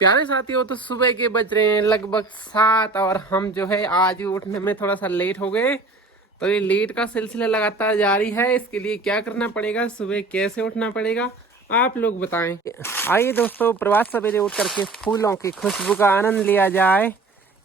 प्यारे साथियों, तो सुबह के बज रहे हैं लगभग 7 और हम जो है आज उठने में थोड़ा सा लेट हो गए। तो ये लेट का सिलसिला लगातार जारी है। इसके लिए क्या करना पड़ेगा, सुबह कैसे उठना पड़ेगा, आप लोग बताएं। आइए दोस्तों, प्रभात सवेरे उठ करके फूलों की खुशबू का आनंद लिया जाए।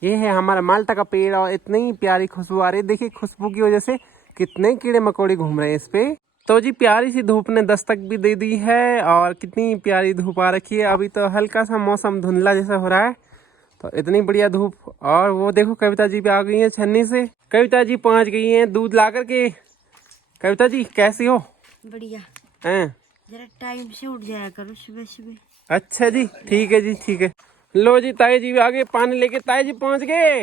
ये है हमारा माल्टा का पेड़ और इतनी प्यारी खुशबू आ रही है। देखिए खुशबू की वजह से कितने कीड़े मकोड़े घूम रहे हैं इस पे। तो जी प्यारी सी धूप ने दस्तक भी दे दी है और कितनी प्यारी धूप आ रखी है। अभी तो हल्का सा मौसम धुंधला जैसा हो रहा है, तो इतनी बढ़िया धूप। और वो देखो कविता जी भी आ गई हैं छन्नी से। कविता जी पहुंच गई हैं दूध ला करके। कविता जी कैसी हो? बढ़िया। हैं? जरा टाइम से उठ जाया करो सुबह सुबह। अच्छा जी, ठीक है जी, ठीक है। लो जी ताई जी भी आ गए पानी लेके। ताई जी पहुंच गए?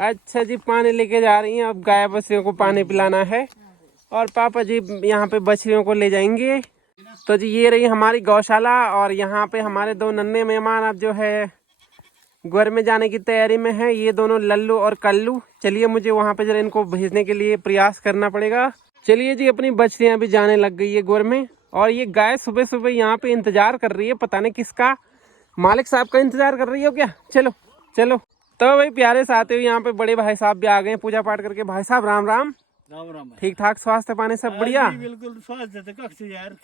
अच्छा जी, पानी लेके जा रही हैं। अब गाय बछड़ियों को पानी पिलाना है और पापा जी यहाँ पे बछड़ियों को ले जाएंगे। तो जी ये रही हमारी गौशाला और यहाँ पे हमारे दो नन्हे मेहमान अब जो है घर में जाने की तैयारी में है। ये दोनों लल्लू और कल्लू। चलिए मुझे वहाँ पे जरा इनको भेजने के लिए प्रयास करना पड़ेगा। चलिए जी, अपनी बछड़ियाँ भी जाने लग गई है गोर में। और ये गाय सुबह सुबह यहाँ पे इंतजार कर रही है, पता नहीं किसका। मालिक साहब का इंतजार कर रही हो क्या? चलो चलो। तो भाई प्यारे साथियों, यहाँ पे बड़े भाई साहब भी आ गए पूजा पाठ करके। भाई साहब राम राम। राम राम। ठीक ठाक स्वास्थ्य पानी सब बढ़िया? बिल्कुल स्वास्थ्य तो कब से यार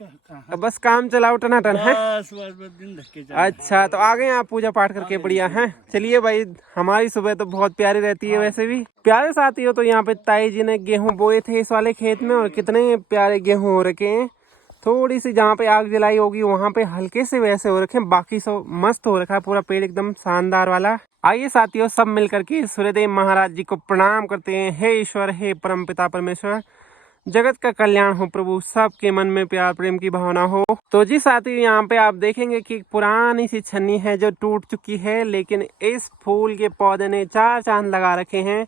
अब बस काम चलाओ टनाटन है। बस दिन धक्के अच्छा, तो आ गए आप पूजा पाठ करके, बढ़िया है। चलिए भाई, हमारी सुबह तो बहुत प्यारी रहती है वैसे भी। प्यारे साथियों, तो यहाँ पे ताई जी ने गेहूं बोए थे इस वाले खेत में और कितने प्यारे गेहूं हो रखे हैं। थोड़ी सी जहाँ पे आग जलाई होगी वहाँ पे हल्के से वैसे हो रखे हैं, बाकी सब मस्त हो रखा है। पूरा पेड़ एकदम शानदार वाला। आइए साथियों, सब मिल करके सूर्यदेव महाराज जी को प्रणाम करते हैं। हे ईश्वर, हे परम पिता परमेश्वर, जगत का कल्याण हो प्रभु, सबके मन में प्यार प्रेम की भावना हो। तो जी साथियों, यहाँ पे आप देखेंगे कि पुरानी सी छन्नी है जो टूट चुकी है, लेकिन इस फूल के पौधे ने 4 चांद लगा रखे हैं।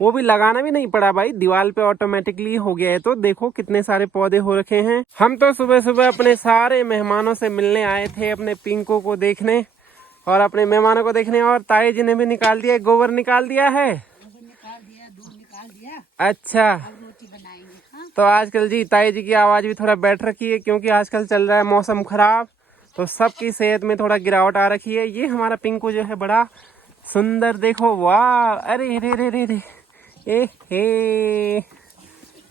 वो भी लगाना भी नहीं पड़ा भाई, दीवार पे ऑटोमेटिकली हो गया है। तो देखो कितने सारे पौधे हो रखे हैं। हम तो सुबह सुबह अपने सारे मेहमानों से मिलने आए थे, अपने पिंको को देखने और अपने मेहमानों को देखने। और ताई जी ने भी निकाल दिया, गोबर निकाल दिया है। दूध निकाल दिया। अच्छा, रोटी बनाएंगे। हाँ? तो आजकल जी ताई जी की आवाज भी थोड़ा बैठ रखी है, क्योंकि आजकल चल रहा है मौसम खराब, तो सबकी सेहत में थोड़ा गिरावट आ रखी है। ये हमारा पिंकू जो है बड़ा सुंदर, देखो वाह, अरे रे रे रे रे, ए हे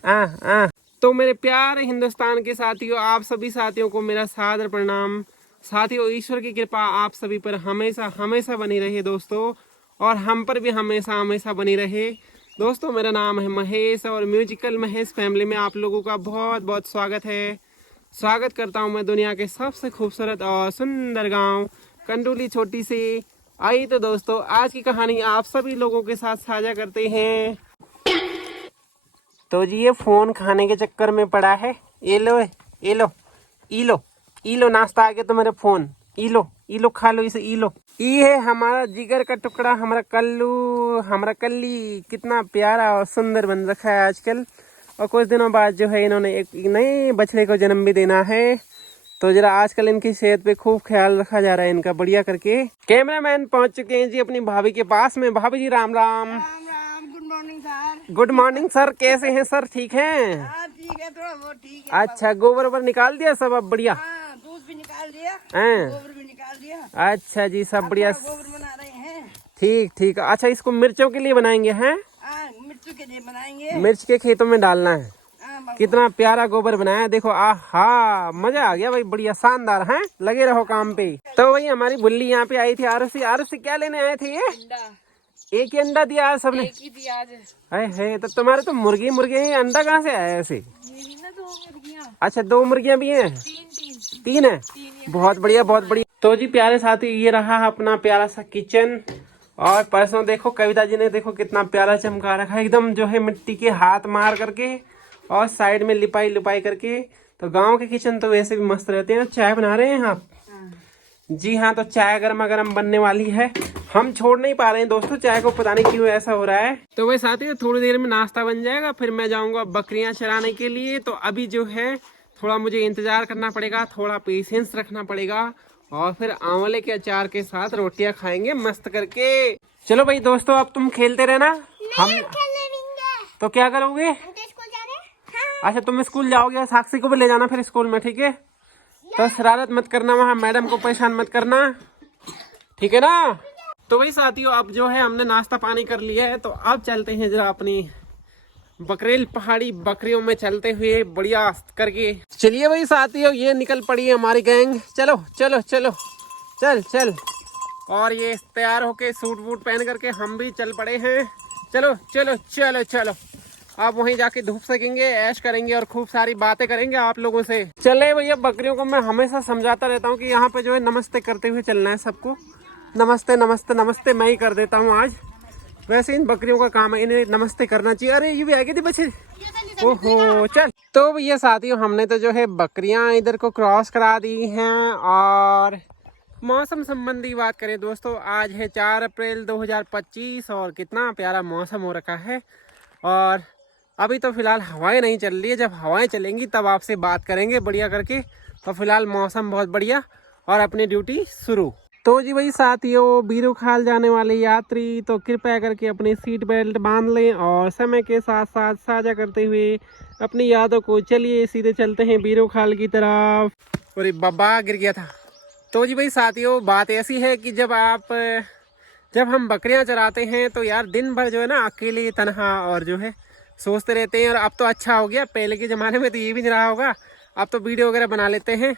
आ। तो मेरे प्यारे हिंदुस्तान के साथियों, आप सभी साथियों को मेरा सादर प्रणाम। साथियों, ईश्वर की कृपा आप सभी पर हमेशा हमेशा बनी रहे दोस्तों, और हम पर भी हमेशा हमेशा बनी रहे दोस्तों। मेरा नाम है महेश और म्यूजिकल महेश फैमिली में आप लोगों का बहुत बहुत स्वागत है। स्वागत करता हूं मैं दुनिया के सबसे खूबसूरत और सुंदर गांव कंडोली छोटी से। आइए तो दोस्तों, आज की कहानी आप सभी लोगों के साथ साझा करते हैं। तो जी ये फोन खाने के चक्कर में पड़ा है। ये लो, ये लो, ई लो, ई लो, नाश्ता आ गया तो मेरा फोन, ई लो, ई लो, खा लो इसे, ई लो। ये है हमारा जिगर का टुकड़ा, हमारा कल्लू, हमारा कल्ली। कितना प्यारा और सुंदर बन रखा है आजकल। और कुछ दिनों बाद जो है इन्होंने एक नए बछड़े को जन्म भी देना है। तो जरा आजकल इनकी सेहत पे खूब ख्याल रखा जा रहा है इनका, बढ़िया करके। कैमरामैन पहुंच चुके हैं जी अपनी भाभी के पास में। भाभी जी राम राम। राम राम। Good morning sir. Good morning sir, कैसे हैं सर? ठीक हैं? हाँ ठीक है, थोड़ा वो ठीक है। अच्छा, गोबर वोबर निकाल दिया सब अब? बढ़िया हाँ, दूध भी निकाल दिया, हैं? गोबर भी निकाल दिया। अच्छा जी, सब बढ़िया। गोबर बना रहे हैं। ठीक ठीक। अच्छा, इसको मिर्चों के लिए बनाएंगे हैं? हाँ, मिर्चों के लिए बनाएंगे। मिर्च के खेतों में डालना है। हाँ, कितना प्यारा गोबर बनाया, देखो। आहा, मजा आ गया भाई, बढ़िया शानदार है। लगे रहो काम पे। तो वही हमारी बुल्ली यहाँ पे आई थी। आरुषि, आरुषि क्या लेने आए थे? ये एक ही अंडा दिया आज सबने? एक ही दिया आज। है तो तुम्हारे तो मुर्गी मुर्गे हैं, अंडा कहाँ से आया ऐसे? मेरी ना 2 मुर्गियाँ। अच्छा, 2 मुर्गियाँ भी हैं? 3 है? बहुत बढ़िया, बहुत बढ़िया। तो जी प्यारे साथी, ये रहा अपना प्यारा सा किचन। और परसों देखो कविता जी ने देखो कितना प्यारा चमका रखा है, एकदम जो है मिट्टी के हाथ मार करके और साइड में लिपाई लिपाई करके। तो गांव के किचन तो वैसे भी मस्त रहते हैं। चाय बना रहे हैं आप? जी हाँ, तो चाय गर्मा गर्म बनने वाली है। हम छोड़ नहीं पा रहे हैं दोस्तों चाय को, पता नहीं क्यों ऐसा हो रहा है। तो वही साथियों, थोड़ी देर में नाश्ता बन जाएगा, फिर मैं जाऊंगा बकरियां चराने के लिए। तो अभी जो है थोड़ा मुझे इंतजार करना पड़ेगा, थोड़ा पेशेंस रखना पड़ेगा, और फिर आंवले के अचार के साथ रोटियां खाएंगे मस्त करके। चलो भाई दोस्तों, अब तुम खेलते रहना। हम तो क्या करोगे? अच्छा, तुम स्कूल जाओगे, साक्षी को भी ले जाना फिर स्कूल में, ठीक है? तो शरारत मत करना, वहाँ मैडम को परेशान मत करना। ठीक है ना। तो वही साथियों, अब जो है हमने नाश्ता पानी कर लिया है, तो अब चलते हैं जरा अपनी बकरेल पहाड़ी बकरियों में चलते हुए बढ़िया करके। चलिए भाई साथियों, ये निकल पड़ी है हमारी गैंग। चलो चलो चलो, चल चल। और ये तैयार होके सूट वूट पहन करके हम भी चल पड़े हैं। चलो चलो चलो चलो, अब वहीं जाके धूप सेकेंगे, ऐश करेंगे और खूब सारी बातें करेंगे आप लोगों से। चले भैया, बकरियों को मैं हमेशा समझाता रहता हूँ कि यहाँ पे जो है नमस्ते करते हुए चलना है सबको। नमस्ते नमस्ते नमस्ते मैं ही कर देता हूँ आज। वैसे इन बकरियों का काम है, इन्हें नमस्ते करना चाहिए। अरे ये भी आ गई थी बच्चे, ओहो चल। तो भैया साथियों, हमने तो जो है बकरियां इधर को क्रॉस करा दी हैं। और मौसम संबंधी बात करें दोस्तों, आज है 4 अप्रैल 2025 और कितना प्यारा मौसम हो रखा है। और अभी तो फिलहाल हवाएं नहीं चल रही है, जब हवाएं चलेंगी तब आपसे बात करेंगे बढ़िया करके। तो फिलहाल मौसम बहुत बढ़िया और अपनी ड्यूटी शुरू। तो जी भाई साथियों, बीरूखाल जाने वाले यात्री तो कृपया करके अपनी सीट बेल्ट बांध लें और समय के साथ साथ साझा करते हुए अपनी यादों को चलिए सीधे चलते हैं बीरूखाल की तरफ। और बाबा गिर गया था। तो जी भाई साथियों, बात ऐसी है कि जब हम बकरियां चराते हैं तो यार दिन भर जो है ना अकेले तनहा और जो है सोचते रहते हैं। और अब तो अच्छा हो गया, पहले के ज़माने में तो ये भी नहीं रहा होगा, अब तो वीडियो वगैरह बना लेते हैं।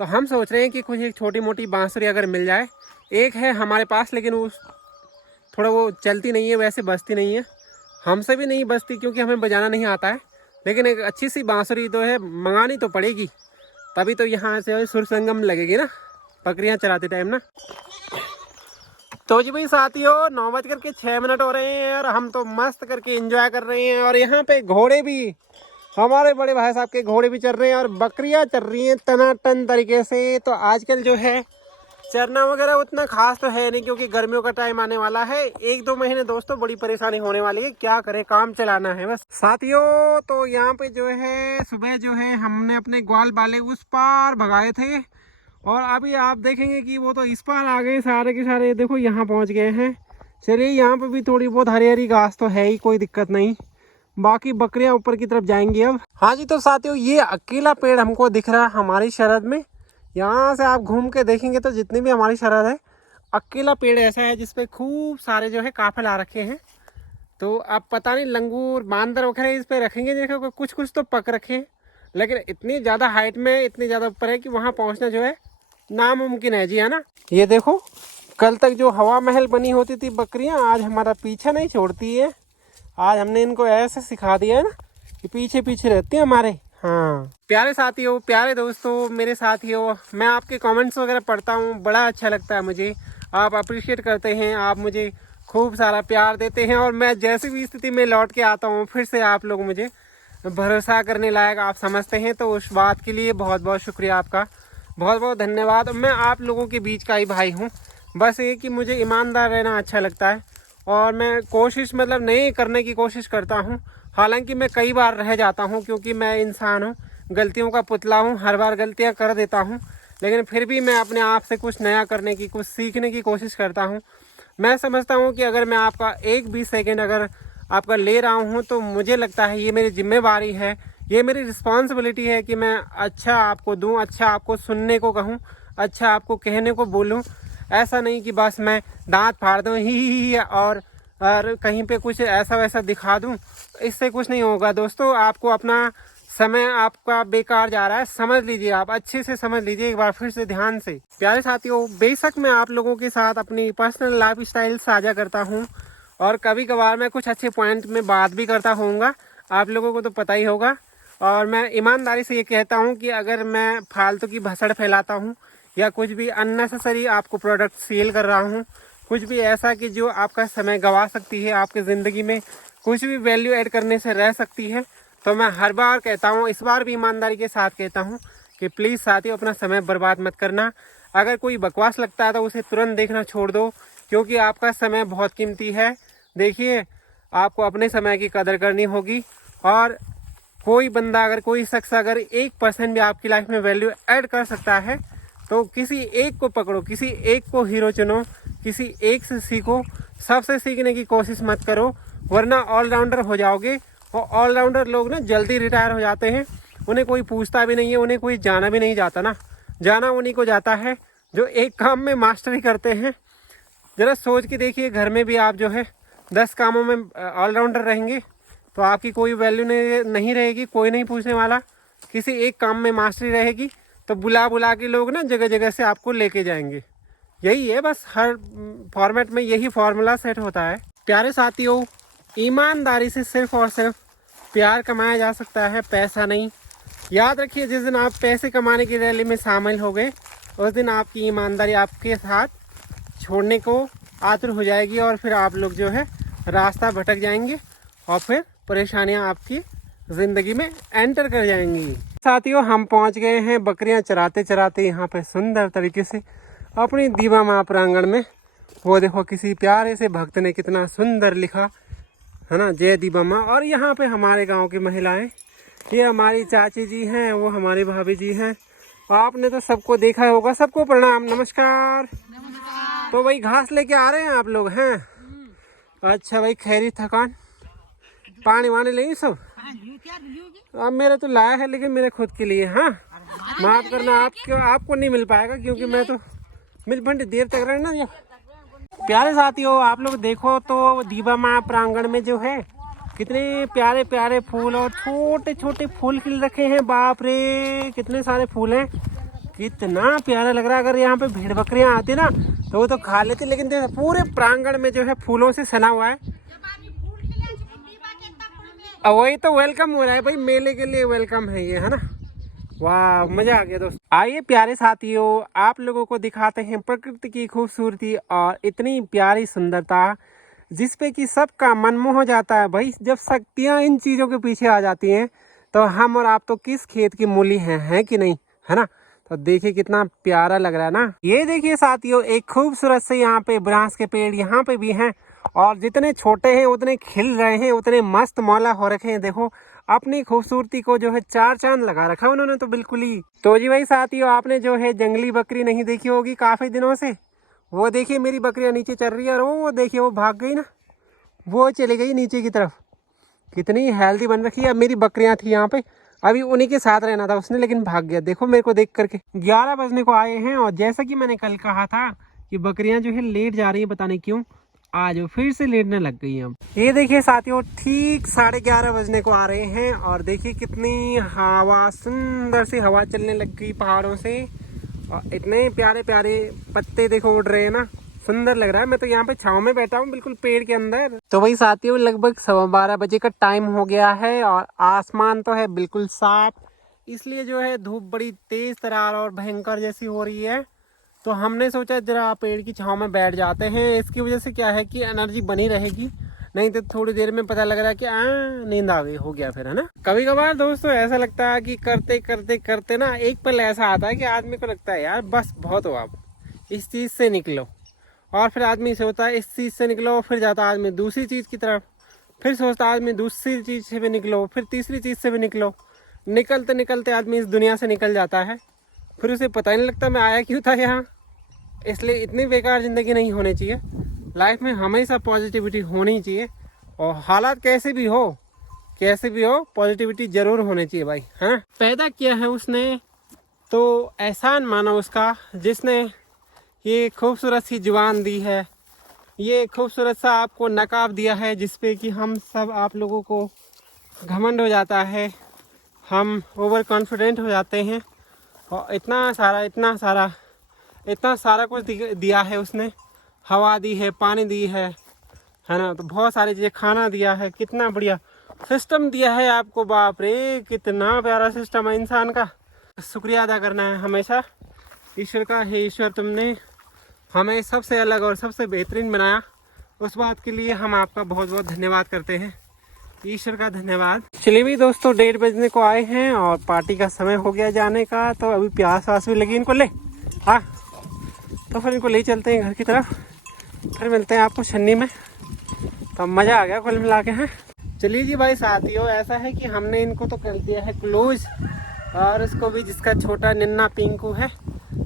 तो हम सोच रहे हैं कि कुछ एक छोटी मोटी बांसुरी अगर मिल जाए। एक है हमारे पास, लेकिन वो चलती नहीं है, वैसे बजती नहीं है, हमसे भी नहीं बजती क्योंकि हमें बजाना नहीं आता है। लेकिन एक अच्छी सी बांसुरी तो है, मंगानी तो पड़ेगी, तभी तो यहाँ से सुर संगम लगेगी ना बकरियाँ चराते टाइम ना। तो जी भाई साथियों, 9:06 हो रहे हैं और हम तो मस्त करके एंजॉय कर रहे हैं। और यहाँ पे घोड़े भी, हमारे बड़े भाई साहब के घोड़े भी चल रहे हैं और बकरियां चल रही हैं टनाटन तरीके से। तो आजकल जो है चरना वगैरह उतना खास तो है नहीं, क्योंकि गर्मियों का टाइम आने वाला है। 1-2 महीने दोस्तों बड़ी परेशानी होने वाली है, क्या करें, काम चलाना है बस। साथियों, तो यहाँ पे जो है सुबह जो है हमने अपने ग्वाल बाले उस पार भगाए थे और अभी आप देखेंगे कि वो तो इस पार आ गए सारे के सारे। देखो यहाँ पहुँच गए हैं। चलिए, यहाँ पे भी थोड़ी बहुत हरी हरी घास तो है ही, कोई दिक्कत नहीं। बाकी बकरियां ऊपर की तरफ जाएंगी अब। हाँ जी, तो साथियों ये अकेला पेड़ हमको दिख रहा है हमारी शरद में। यहाँ से आप घूम के देखेंगे तो जितनी भी हमारी शरद है, अकेला पेड़ ऐसा है जिसपे खूब सारे जो है काफल आ रखे हैं। तो अब पता नहीं लंगूर बांदर वगैरह इस पे रखेंगे, देखो कुछ कुछ तो पक रखे हैं, लेकिन इतनी ज़्यादा हाइट में, इतनी ज़्यादा ऊपर है कि वहाँ पहुँचना जो है नामुमकिन है जी, है ना। ये देखो, कल तक जो हवा महल बनी होती थी बकरियाँ, आज हमारा पीछा नहीं छोड़ती है। आज हमने इनको ऐसे सिखा दिया है ना कि पीछे पीछे रहते हैं हमारे। हाँ प्यारे साथियों, प्यारे दोस्तों, मेरे साथियों, मैं आपके कमेंट्स वगैरह पढ़ता हूँ, बड़ा अच्छा लगता है मुझे। आप अप्रिशिएट करते हैं, आप मुझे खूब सारा प्यार देते हैं और मैं जैसी भी स्थिति में लौट के आता हूँ फिर से आप लोग मुझे भरोसा करने लायक आप समझते हैं। तो उस बात के लिए बहुत बहुत शुक्रिया आपका, बहुत बहुत धन्यवाद। मैं आप लोगों के बीच का ही भाई हूँ, बस ये कि मुझे ईमानदार रहना अच्छा लगता है और मैं कोशिश नहीं करने की कोशिश करता हूँ। हालांकि मैं कई बार रह जाता हूँ, क्योंकि मैं इंसान हूँ, गलतियों का पुतला हूँ, हर बार गलतियाँ कर देता हूँ, लेकिन फिर भी मैं अपने आप से कुछ नया करने की, कुछ सीखने की कोशिश करता हूँ। मैं समझता हूँ कि अगर मैं आपका एक भी सेकेंड अगर आपका ले रहा हूँ तो मुझे लगता है ये मेरी जिम्मेवारी है, ये मेरी रिस्पॉन्सिबिलिटी है कि मैं अच्छा आपको दूँ, अच्छा आपको सुनने को कहूँ, अच्छा आपको कहने को बोलूँ। ऐसा नहीं कि बस मैं दांत फाड़ दूँ ही और कहीं पे कुछ ऐसा वैसा दिखा दूँ, इससे कुछ नहीं होगा दोस्तों। आपको अपना समय आपका बेकार जा रहा है, समझ लीजिए, आप अच्छे से समझ लीजिए एक बार फिर से ध्यान से। प्यारे साथियों, बेशक मैं आप लोगों के साथ अपनी पर्सनल लाइफ स्टाइल साझा करता हूँ और कभी कभार मैं कुछ अच्छे पॉइंट में बात भी करता होऊंगा, आप लोगों को तो पता ही होगा। और मैं ईमानदारी से ये कहता हूँ कि अगर मैं फालतू की भसड़ फैलाता हूँ या कुछ भी अननेसेसरी आपको प्रोडक्ट सेल कर रहा हूँ, कुछ भी ऐसा कि जो आपका समय गंवा सकती है, आपकी ज़िंदगी में कुछ भी वैल्यू ऐड करने से रह सकती है, तो मैं हर बार कहता हूँ, इस बार भी ईमानदारी के साथ कहता हूँ कि प्लीज़ साथियों अपना समय बर्बाद मत करना। अगर कोई बकवास लगता है तो उसे तुरंत देखना छोड़ दो, क्योंकि आपका समय बहुत कीमती है। देखिए, आपको अपने समय की कदर करनी होगी और कोई बंदा अगर, कोई शख्स अगर 1% भी आपकी लाइफ में वैल्यू ऐड कर सकता है तो किसी एक को पकड़ो, किसी एक को हीरो चुनो, किसी एक से सीखो, सबसे सीखने की कोशिश मत करो, वरना ऑलराउंडर हो जाओगे। और ऑलराउंडर लोग ना जल्दी रिटायर हो जाते हैं, उन्हें कोई पूछता भी नहीं है, उन्हें कोई जाना भी नहीं जाता ना, जाना उन्हीं को जाता है जो एक काम में मास्टरी करते हैं। जरा सोच के देखिए, घर में भी आप जो है 10 कामों में ऑलराउंडर रहेंगे तो आपकी कोई वैल्यू नहीं रहेगी, कोई नहीं पूछने वाला। किसी एक काम में मास्टरी रहेगी तो बुला बुला के लोग ना जगह जगह से आपको लेके जाएंगे। यही है बस, हर फॉर्मेट में यही फॉर्मूला सेट होता है। प्यारे साथियों, ईमानदारी से सिर्फ और सिर्फ प्यार कमाया जा सकता है, पैसा नहीं। याद रखिए, जिस दिन आप पैसे कमाने की रैली में शामिल हो गए उस दिन आपकी ईमानदारी आपके साथ छोड़ने को आतुर हो जाएगी और फिर आप लोग जो है रास्ता भटक जाएंगे और फिर परेशानियां आपकी ज़िंदगी में एंटर कर जाएंगी। साथियों, हम पहुंच गए हैं बकरियां चराते चराते यहाँ पे सुंदर तरीके से अपनी दीवा माँ प्रांगण में। वो देखो, किसी प्यारे से भक्त ने कितना सुंदर लिखा है ना, जय दीवा माँ। और यहाँ पे हमारे गांव की महिलाएं, ये हमारी चाची जी हैं, वो हमारी भाभी जी हैं। आपने तो सबको देखा होगा, सबको प्रणाम, नमस्कार। तो भाई घास लेके आ रहे हैं आप लोग हैं? अच्छा भाई, खैरी थकान, पानी वाने लेंगे सब? अब मेरा तो लाया है लेकिन मेरे खुद के लिए। हाँ, माफ करना, आपको नहीं मिल पाएगा क्योंकि मैं तो मिल घंटे देर तक रहना। ये प्यारे साथियों, आप लोग देखो तो दीवा माँ प्रांगण में जो है कितने प्यारे प्यारे फूल और छोटे छोटे फूल खिल रखे हैं। बाप रे, कितने सारे फूल हैं, कितना प्यारा लग रहा है। अगर यहाँ पे भेड़ बकरियां आती ना तो वो तो खा लेती, लेकिन देखो पूरे प्रांगण में जो है फूलों से सना हुआ है। वही तो वेलकम हो रहा है भाई, मेले के लिए वेलकम है ये, है ना। वाह, मजा आ गया दोस्त। आइए प्यारे साथियों, आप लोगों को दिखाते हैं प्रकृति की खूबसूरती और इतनी प्यारी सुंदरता जिसपे कि सबका मन मोह जाता है। भाई जब शक्तियां इन चीजों के पीछे आ जाती हैं तो हम और आप तो किस खेत की मूली हैं कि नहीं, है ना। तो देखिए कितना प्यारा लग रहा है ना। ये देखिए साथियों, एक खूबसूरत से यहाँ पे बांस के पेड़ यहाँ पे भी हैं और जितने छोटे हैं उतने खिल रहे हैं, उतने मस्त मौला हो रखे हैं। देखो अपनी खूबसूरती को जो है चार चांद लगा रखा है उन्होंने तो बिल्कुल ही। तो जी भाई साथियों, आपने जो है जंगली बकरी नहीं देखी होगी काफी दिनों से। वो देखिए मेरी बकरियां नीचे चल रही है और वो देखिए वो भाग गई ना, वो चली गई नीचे की तरफ। कितनी हेल्दी बन रखी है। अब मेरी बकरियां थी यहाँ पे, अभी उन्हीं के साथ रहना था उसने, लेकिन भाग गया। देखो मेरे को देख करके 11 बजने को आए हैं और जैसा कि मैंने कल कहा था कि बकरियां जो है लेट जा रही है, पता नहीं क्यों आज वो फिर से लेटने लग गई हैं। ये देखिए साथियों, ठीक 11:30 बजने को आ रहे हैं और देखिए कितनी हवा, सुंदर सी हवा चलने लग गई पहाड़ों से और इतने प्यारे प्यारे पत्ते देखो उड़ रहे हैं ना, सुंदर लग रहा है। मैं तो यहाँ पे छांव में बैठा हूँ बिल्कुल पेड़ के अंदर। तो वही साथियों, लगभग 12:15 बजे का टाइम हो गया है और आसमान तो है बिल्कुल साफ, इसलिए जो है धूप बड़ी तेज तरार और भयंकर जैसी हो रही है। तो हमने सोचा जरा पेड़ की छांव में बैठ जाते हैं। इसकी वजह से क्या है कि एनर्जी बनी रहेगी, नहीं तो थोड़ी देर में पता लग रहा है कि नींद आ गई, हो गया फिर, है ना। कभी कभार दोस्तों ऐसा लगता है कि करते करते करते ना एक पल ऐसा आता है कि आदमी को लगता है यार बस बहुत हो, आप इस चीज़ से निकलो। और फिर आदमी सोचता है इस चीज़ से निकलो, फिर जाता आदमी दूसरी चीज़ की तरफ, फिर सोचता आदमी दूसरी चीज़ से भी निकलो, फिर तीसरी चीज़ से भी निकलो। निकलते निकलते आदमी इस दुनिया से निकल जाता है, फिर उसे पता ही नहीं लगता मैं आया क्यों था यहाँ। इसलिए इतनी बेकार ज़िंदगी नहीं होनी चाहिए। लाइफ में हमेशा पॉजिटिविटी होनी चाहिए और हालात कैसे भी हो पॉजिटिविटी ज़रूर होनी चाहिए भाई। हाँ, पैदा किया है उसने तो एहसान मानो उसका, जिसने ये खूबसूरत सी जुबान दी है, ये खूबसूरत सा आपको नकाब दिया है जिसपे कि हम सब आप लोगों को घमंड हो जाता है, हम ओवर कॉन्फिडेंट हो जाते हैं। और इतना सारा कुछ दिया है उसने, हवा दी है, पानी दी है ना, तो बहुत सारी चीज़ें, खाना दिया है, कितना बढ़िया सिस्टम दिया है आपको। बाप रे, कितना प्यारा सिस्टम है इंसान का। शुक्रिया अदा करना है हमेशा ईश्वर का। हे ईश्वर, तुमने हमें सबसे अलग और सबसे बेहतरीन बनाया, उस बात के लिए हम आपका बहुत बहुत धन्यवाद करते हैं। ईश्वर का धन्यवाद। चलिए भी दोस्तों, 1:30 बजने को आए हैं और पार्टी का समय हो गया जाने का। तो अभी प्यास वास भी लगी इनको, ले हाँ, तो फिर इनको ले चलते हैं घर की तरफ, फिर मिलते हैं आपको छन्नी में। तो मज़ा आ गया कुल मिला के। हैं, चलिए जी भाई साथियों, ऐसा है कि हमने इनको तो कर दिया है क्लोज और उसको भी, जिसका छोटा निन्ना पिंकू है।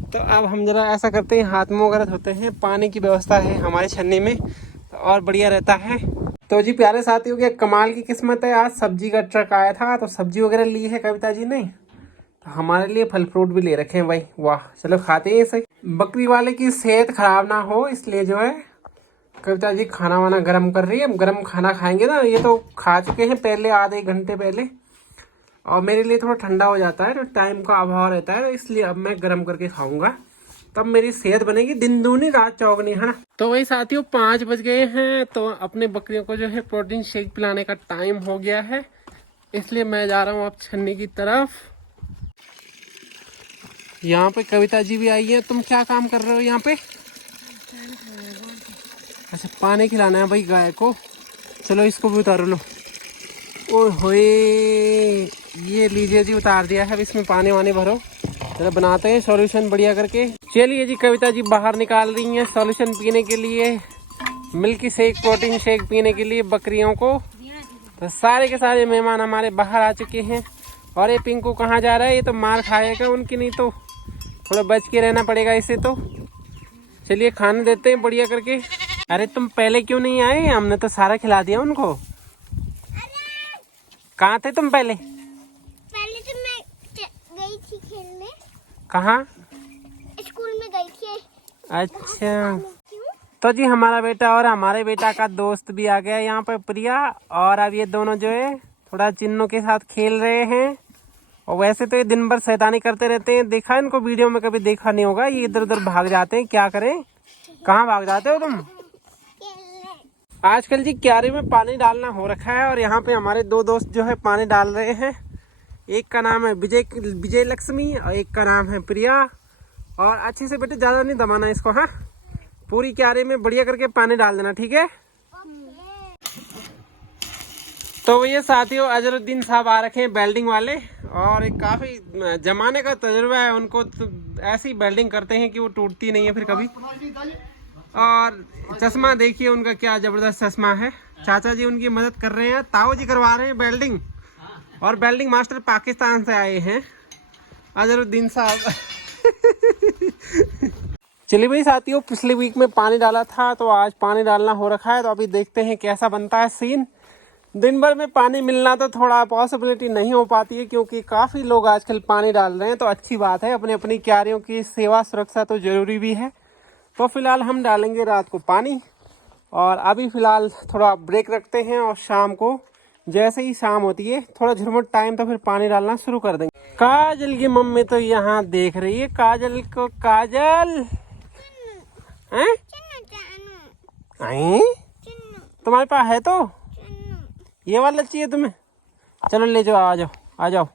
तो अब हम जरा ऐसा करते हैं, हाथ मुँह वगैरह धोते हैं। पानी की व्यवस्था है हमारे छन्नी में तो और बढ़िया रहता है। तो जी प्यारे साथियों, के कमाल की किस्मत है, आज सब्जी का ट्रक आया था तो सब्जी वगैरह ली है कविता जी ने, तो हमारे लिए फल फ्रूट भी ले रखे हैं भाई। वाह, चलो खाते हैं इसे। बकरी वाले की सेहत खराब ना हो इसलिए जो है कविता जी खाना वाना गर्म कर रही है, हम गर्म खाना खाएंगे ना। ये तो खा चुके हैं पहले, आधे घंटे पहले, और मेरे लिए थोड़ा ठंडा हो जाता है तो टाइम का अभाव रहता है, इसलिए अब मैं गर्म करके खाऊंगा, तब मेरी सेहत बनेगी दिन दूनी रात चौगनी, है ना। तो वही साथियों 5 बज गए हैं, तो अपने बकरियों को जो है प्रोटीन शेक पिलाने का टाइम हो गया है, इसलिए मैं जा रहा हूँ अब छन्नी की तरफ। यहाँ पे कविता जी भी आई है। तुम क्या काम कर रहे हो यहाँ पे? अच्छा, पानी खिलाना है भाई गाय को। चलो इसको भी उतारो लो। ओए होए, ये लीजिए जी, उतार दिया है। अब इसमें पानी वानी भरो, जरा बनाते हैं सॉल्यूशन बढ़िया करके। चलिए जी, कविता जी बाहर निकाल रही हैं सॉल्यूशन पीने के लिए, मिल्की शेक, प्रोटीन शेक पीने के लिए बकरियों को। तो सारे के सारे मेहमान हमारे बाहर आ चुके हैं। और ये पिंकू कहाँ जा रहा है? ये तो मार खाएगा उनकी, नहीं तो थोड़ा बच के रहना पड़ेगा इसे तो। चलिए खाने देते हैं बढ़िया करके। अरे तुम पहले क्यों नहीं आए? हमने तो सारा खिला दिया उनको। कहाँ थे तुम पहले? पहले तो मैं गई थी खेलने। कहाँ? स्कूल में गई थी। अच्छा, तो जी हमारा बेटा और हमारे बेटा का दोस्त भी आ गया यहाँ पर, प्रिया। और अब ये दोनों जो है थोड़ा चिन्नों के साथ खेल रहे हैं। और वैसे तो ये दिन भर शैतानी करते रहते हैं, देखा इनको वीडियो में कभी देखा नहीं होगा। ये इधर उधर भाग जाते हैं, क्या करें। कहाँ भाग जाते हो तुम? आजकल जी क्यारी में पानी डालना हो रखा है, और यहाँ पे हमारे 2 दोस्त जो है पानी डाल रहे हैं। एक का नाम है विजय लक्ष्मी और एक का नाम है प्रिया। और अच्छे से बेटे ज़्यादा नहीं दबाना इसको, हाँ। पूरी क्यारी में बढ़िया करके पानी डाल देना, ठीक है। तो ये साथियों अजरुद्दीन साहब आ रखे हैं वेल्डिंग वाले, और एक काफ़ी जमाने का तजुर्बा है उनको, तो ऐसी वेल्डिंग करते हैं कि वो टूटती नहीं है फिर कभी। और चश्मा देखिए उनका, क्या ज़बरदस्त चश्मा है। चाचा जी उनकी मदद कर रहे हैं, ताऊ जी करवा रहे हैं वेल्डिंग। और वेल्डिंग मास्टर पाकिस्तान से आए हैं, अजरुद्दीन साहब। चलिए भाई साथियों, पिछले वीक में पानी डाला था, तो आज पानी डालना हो रखा है। तो अभी देखते हैं कैसा बनता है सीन। दिन भर में पानी मिलना तो थोड़ा पॉसिबिलिटी नहीं हो पाती है, क्योंकि काफ़ी लोग आजकल पानी डाल रहे हैं। तो अच्छी बात है, अपनी अपनी क्यारियों की सेवा सुरक्षा तो ज़रूरी भी है। तो फिलहाल हम डालेंगे रात को पानी, और अभी फ़िलहाल थोड़ा ब्रेक रखते हैं, और शाम को जैसे ही शाम होती है थोड़ा झुरमुट टाइम, तो फिर पानी डालना शुरू कर देंगे। काजल की मम्मी तो यहाँ देख रही है काजल को। काजल हैं? तुम्हारे पास है तो ये वाला चाहिए तुम्हें? चलो ले जाओ, आ जाओ आ जाओ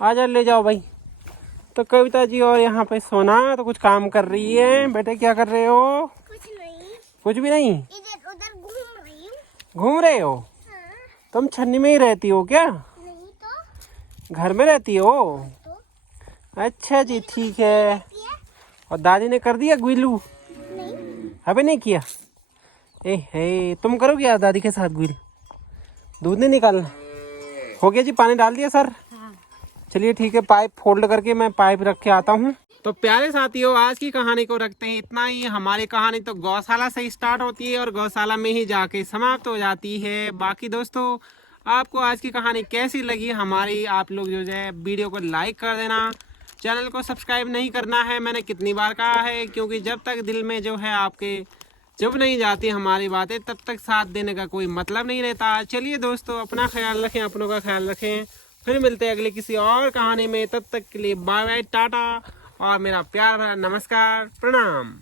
आ जाओ, ले जाओ भाई। तो कविता जी और यहाँ पे सोना तो कुछ काम कर रही है। बेटे क्या कर रहे हो? कुछ नहीं। कुछ भी नहीं, इधर उधर घूम रही हूँ। घूम रहे हो? हाँ। तुम छन्नी में ही रहती हो क्या? नहीं तो घर में रहती हो? तो अच्छा जी, ठीक है। और दादी ने कर दिया गुइलू? नहीं। अभी नहीं किया? ए हे, तुम करोगे यार दादी के साथ गुइल? दूध नहीं निकालना? हो गया जी, पानी डाल दिया सर? चलिए ठीक है, पाइप फोल्ड करके मैं पाइप रख के आता हूँ। तो प्यारे साथियों, आज की कहानी को रखते हैं इतना ही। हमारी कहानी तो गौशाला से स्टार्ट होती है और गौशाला में ही जाके समाप्त हो जाती है। बाकी दोस्तों, आपको आज की कहानी कैसी लगी हमारी, आप लोग जो है वीडियो को लाइक कर देना। चैनल को सब्सक्राइब नहीं करना है, मैंने कितनी बार कहा है, क्योंकि जब तक दिल में जो है आपके चुप नहीं जाती हमारी बातें, तब तक साथ देने का कोई मतलब नहीं रहता। चलिए दोस्तों, अपना ख्याल रखें, अपनों का ख्याल रखें। फिर मिलते हैं अगले किसी और कहानी में। तब तक के लिए बाय बाय, टाटा, और मेरा प्यार भरा नमस्कार, प्रणाम।